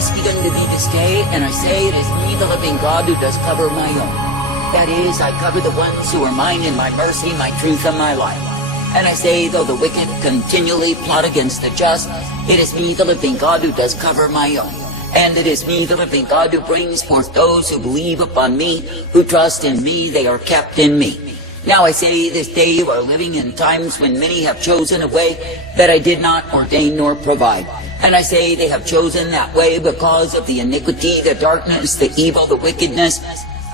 speak unto thee this day, and I say it is me, the living God, who does cover my own. That is, I cover the ones who are mine in my mercy, my truth, and my life. And I say, though the wicked continually plot against the just, it is me, the living God, who does cover my own. And it is me, the living God, who brings forth those who believe upon me, who trust in me, they are kept in me. Now I say this day you are living in times when many have chosen a way that I did not ordain nor provide. And I say they have chosen that way because of the iniquity, the darkness, the evil, the wickedness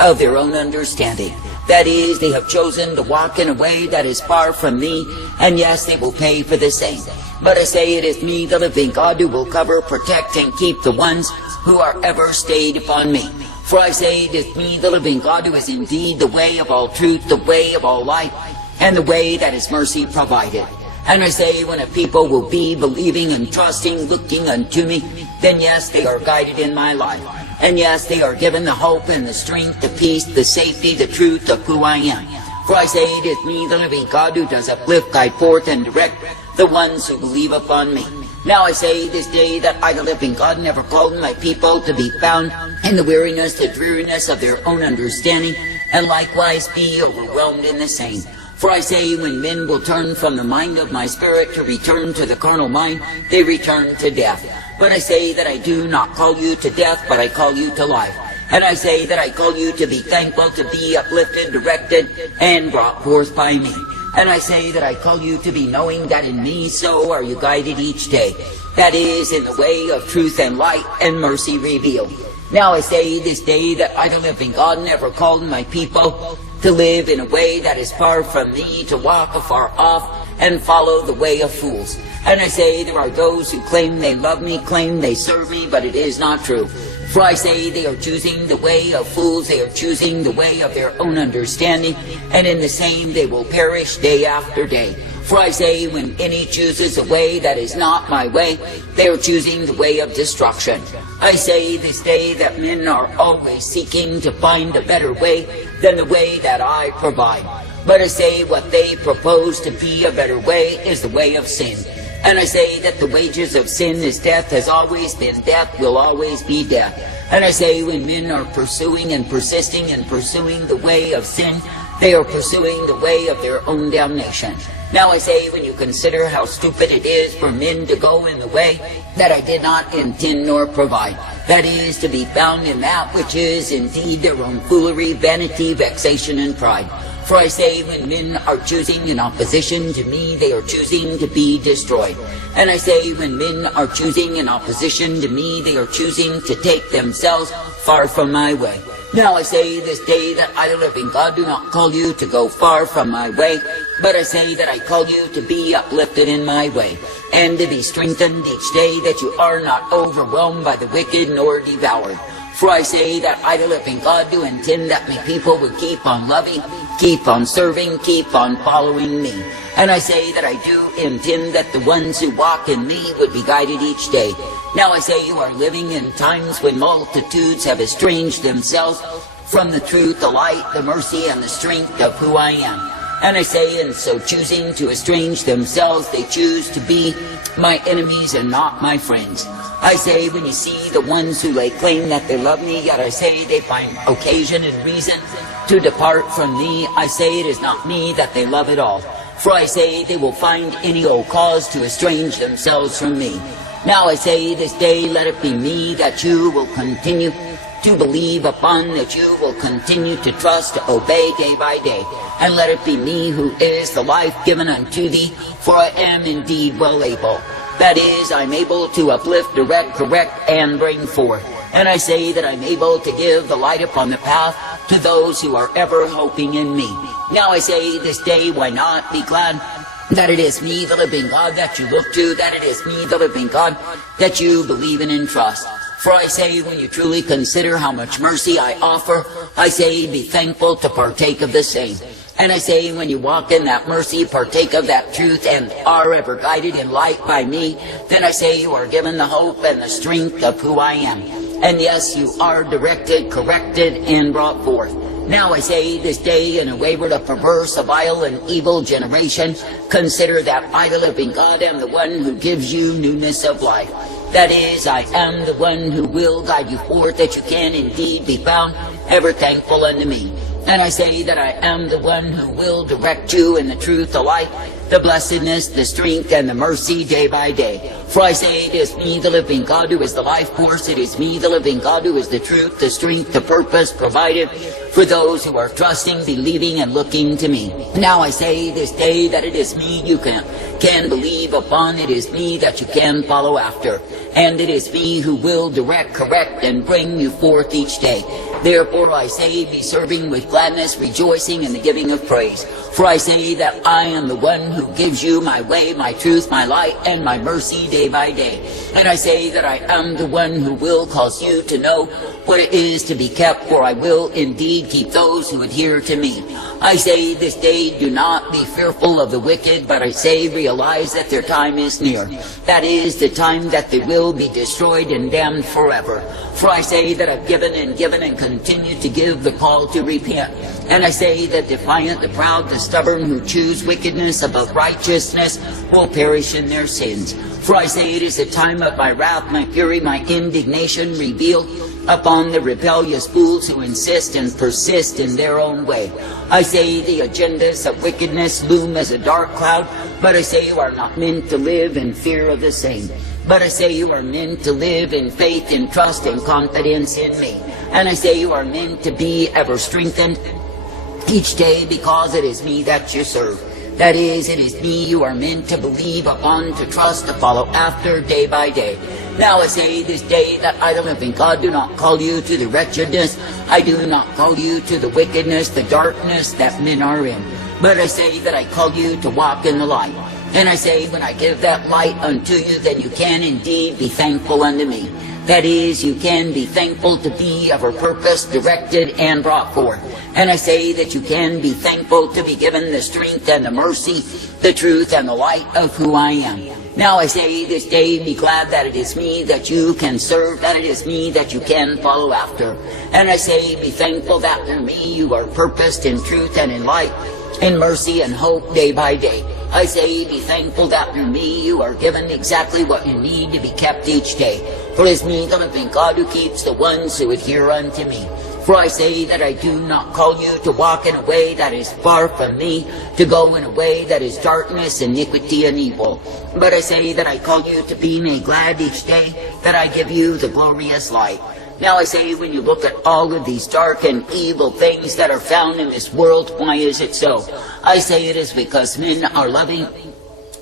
of their own understanding. That is, they have chosen to walk in a way that is far from me, and yes, they will pay for the same. But I say it is me, the living God, who will cover, protect, and keep the ones who are ever stayed upon me. For I say it is me, the living God, who is indeed the way of all truth, the way of all life, and the way that is mercy provided. And I say, when a people will be believing and trusting, looking unto me, then yes, they are guided in my life. And yes, they are given the hope and the strength, the peace, the safety, the truth of who I am. For I say it is me, the living God, who does uplift, guide forth, and direct the ones who believe upon me. Now I say this day that I, the living God, never called my people to be found in the weariness, the dreariness of their own understanding, and likewise be overwhelmed in the same. For I say, when men will turn from the mind of my spirit to return to the carnal mind, they return to death. But I say that I do not call you to death, but I call you to life. And I say that I call you to be thankful, to be uplifted, directed, and brought forth by me. And I say that I call you to be knowing that in me so are you guided each day. That is, in the way of truth and light and mercy revealed. Now I say this day that I, the living God, never called my people to live in a way that is far from me, to walk afar off and follow the way of fools. And I say there are those who claim they love me, claim they serve me, but it is not true. For I say they are choosing the way of fools, they are choosing the way of their own understanding, and in the same they will perish day after day. For I say, when any chooses a way that is not my way, they are choosing the way of destruction. I say this day that men are always seeking to find a better way than the way that I provide. But I say what they propose to be a better way is the way of sin. And I say that the wages of sin is death, has always been death, will always be death. And I say when men are pursuing and persisting in pursuing the way of sin, they are pursuing the way of their own damnation. Now I say, when you consider how stupid it is for men to go in the way that I did not intend nor provide, that is, to be found in that which is indeed their own foolery, vanity, vexation, and pride. For I say, when men are choosing in opposition to me, they are choosing to be destroyed. And I say, when men are choosing in opposition to me, they are choosing to take themselves far from my way. Now I say this day that I, the living God, do not call you to go far from my way, but I say that I call you to be uplifted in my way, and to be strengthened each day, that you are not overwhelmed by the wicked nor devoured. For I say that I, the living God, do intend that my people will keep on loving, keep on serving, keep on following me. And I say that I do intend that the ones who walk in me would be guided each day. Now I say you are living in times when multitudes have estranged themselves from the truth, the light, the mercy, and the strength of who I am. And I say, in so choosing to estrange themselves, they choose to be my enemies and not my friends. I say, when you see the ones who lay claim that they love me, yet I say they find occasion and reason to depart from me, I say it is not me that they love at all. For I say they will find any old cause to estrange themselves from me. Now I say this day, let it be me that you will continue to believe upon, that you will continue to trust, to obey day by day. And let it be me who is the life given unto thee, for I am indeed well able. That is, I'm able to uplift, direct, correct, and bring forth. And I say that I'm able to give the light upon the path to those who are ever hoping in me. Now I say this day, why not be glad that it is me, the living God, that you look to, that it is me, the living God, that you believe in and trust. For I say, when you truly consider how much mercy I offer, I say, be thankful to partake of the same. And I say, when you walk in that mercy, partake of that truth, and are ever guided in light by me, then I say you are given the hope and the strength of who I am. And yes, you are directed, corrected, and brought forth. Now I say this day, in a wayward, a perverse, a vile, and evil generation, consider that I, the living God, am the one who gives you newness of life. That is, I am the one who will guide you forth, that you can indeed be found ever thankful unto me. And I say that I am the one who will direct you in the truth, the light, the blessedness, the strength, and the mercy day by day. For I say it is me, the living God, who is the life force. It is me, the living God, who is the truth, the strength, the purpose provided for those who are trusting, believing, and looking to me. Now I say this day that it is me you can believe upon. It is me that you can follow after. And it is me who will direct, correct, and bring you forth each day. Therefore I say, be serving with gladness, rejoicing in the giving of praise. For I say that I am the one who gives you my way, my truth, my light, and my mercy day by day. And I say that I am the one who will cause you to know what it is to be kept, for I will indeed keep those who adhere to me. I say this day, do not be fearful of the wicked, but I say realize that their time is near. That is the time that they will be destroyed and damned forever. For I say that I've given and continue to give the call to repent. And I say that defiant, the proud, the stubborn, who choose wickedness above righteousness will perish in their sins. For I say it is the time of my wrath, my fury, my indignation revealed upon the rebellious fools who insist and persist in their own way. I say the agendas of wickedness loom as a dark cloud, but I say you are not meant to live in fear of the same. But I say you are meant to live in faith, in trust, and confidence in me. And I say you are meant to be ever strengthened each day, because it is me that you serve. That is, it is me you are meant to believe upon, to trust, to follow after day by day. Now I say this day that I, the living God, do not call you to the wretchedness. I do not call you to the wickedness, the darkness that men are in. But I say that I call you to walk in the light. And I say, when I give that light unto you, then you can indeed be thankful unto me. That is, you can be thankful to be of a purpose directed and brought forth. And I say that you can be thankful to be given the strength and the mercy, the truth and the light of who I am. Now I say this day, be glad that it is me that you can serve, that it is me that you can follow after. And I say, be thankful that through me you are purposed in truth and in light, in mercy and hope day by day. I say, be thankful that through me you are given exactly what you need to be kept each day. For it is me, the living God, who keeps the ones who adhere unto me. For I say that I do not call you to walk in a way that is far from me, to go in a way that is darkness, iniquity, and evil. But I say that I call you to be made glad each day, that I give you the glorious light. Now I say, when you look at all of these dark and evil things that are found in this world, why is it so? I say it is because men are loving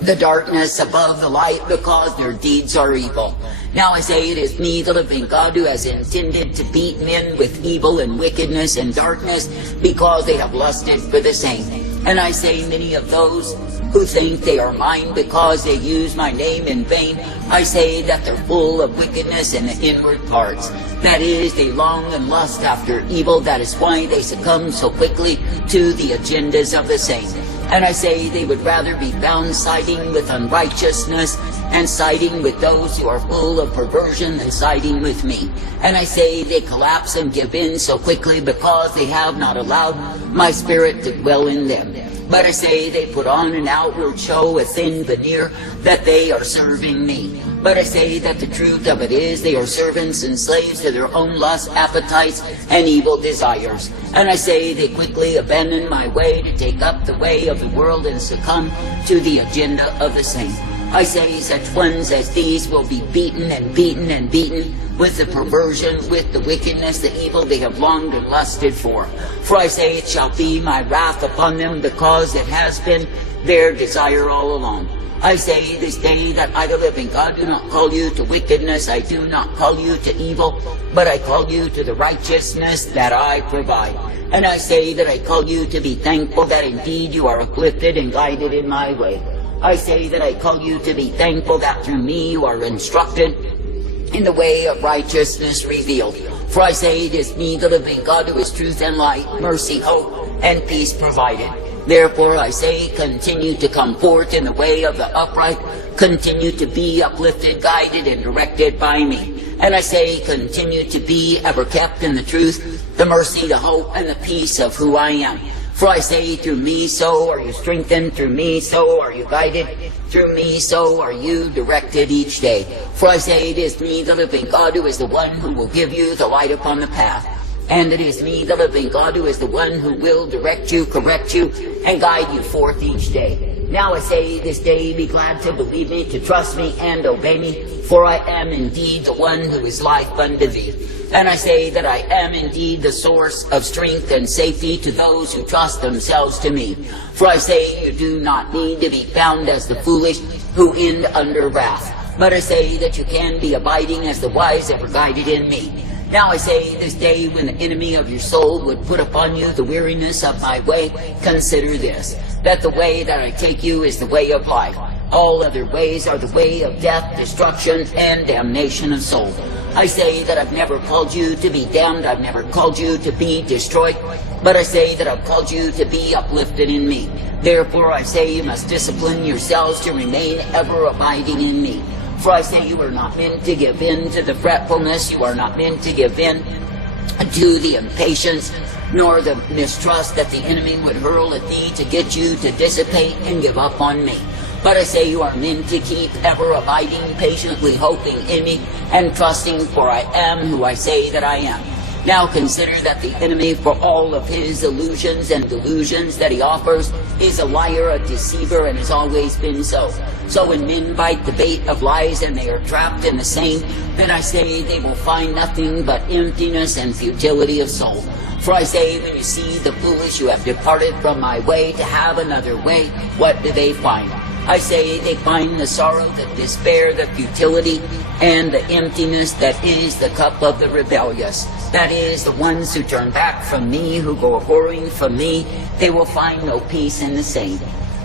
the darkness above the light, because their deeds are evil. Now I say it is me, the living God, who has intended to beat men with evil and wickedness and darkness, because they have lusted for the same. And I say, many of those who think they are mine because they use my name in vain, I say that they're full of wickedness in the inward parts. That is, they long and lust after evil. That is why they succumb so quickly to the agendas of the same. And I say they would rather be found siding with unrighteousness and siding with those who are full of perversion than siding with me. And I say they collapse and give in so quickly because they have not allowed my spirit to dwell in them. But I say they put on an outward show, a thin veneer, that they are serving me. But I say that the truth of it is they are servants and slaves to their own lusts, appetites, and evil desires. And I say they quickly abandon my way to take up the way of the world and succumb to the agenda of the same. I say such ones as these will be beaten and beaten and beaten with the perversion, with the wickedness, the evil they have longed and lusted for. For I say it shall be my wrath upon them, because it has been their desire all along. I say this day that I, the living God, do not call you to wickedness, I do not call you to evil, but I call you to the righteousness that I provide. And I say that I call you to be thankful that indeed you are uplifted and guided in my way. I say that I call you to be thankful that through me you are instructed in the way of righteousness revealed. For I say it is me, the living God, who is truth and light, mercy, hope, and peace provided. Therefore I say, continue to come forth in the way of the upright, continue to be uplifted, guided, and directed by me. And I say, continue to be ever kept in the truth, the mercy, the hope, and the peace of who I am. For I say, through me so are you strengthened, through me so are you guided, through me so are you directed each day. For I say, it is me, the living God, who is the one who will give you the light upon the path. And it is me, the living God, who is the one who will direct you, correct you, and guide you forth each day. Now I say this day, be glad to believe me, to trust me and obey me, for I am indeed the one who is life unto thee. And I say that I am indeed the source of strength and safety to those who trust themselves to me. For I say you do not need to be found as the foolish who end under wrath, but I say that you can be abiding as the wise ever guided in me. Now I say this day, when the enemy of your soul would put upon you the weariness of my way, consider this, that the way that I take you is the way of life. All other ways are the way of death, destruction, and damnation of soul. I say that I've never called you to be damned, I've never called you to be destroyed, but I say that I've called you to be uplifted in me. Therefore I say you must discipline yourselves to remain ever abiding in me. For I say you are not meant to give in to the fretfulness, you are not meant to give in to the impatience, nor the mistrust that the enemy would hurl at thee to get you to dissipate and give up on me. But I say you are meant to keep ever abiding, patiently hoping in me, and trusting, for I am who I say that I am. Now consider that the enemy, for all of his illusions and delusions that he offers, is a liar, a deceiver, and has always been so. So when men bite the bait of lies and they are trapped in the same, then I say they will find nothing but emptiness and futility of soul. For I say, when you see the foolish who have departed from my way to have another way, what do they find? I say they find the sorrow, the despair, the futility, and the emptiness that is the cup of the rebellious. That is, the ones who turn back from me, who go whoring from me, they will find no peace in the same.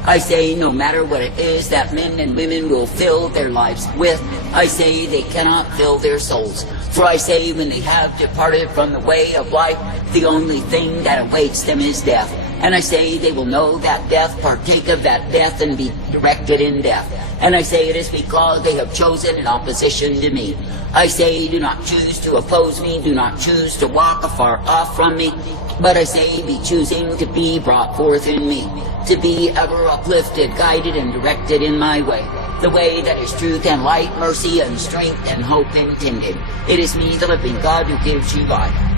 I say, no matter what it is that men and women will fill their lives with, I say they cannot fill their souls. For I say, when they have departed from the way of life, the only thing that awaits them is death. And I say they will know that death, partake of that death, and be directed in death. And I say it is because they have chosen in opposition to me. I say, do not choose to oppose me, do not choose to walk afar off from me, but I say, be choosing to be brought forth in me, to be ever uplifted, guided, and directed in my way, the way that is truth and light, mercy and strength and hope intended. It is me, the living God, who gives you life.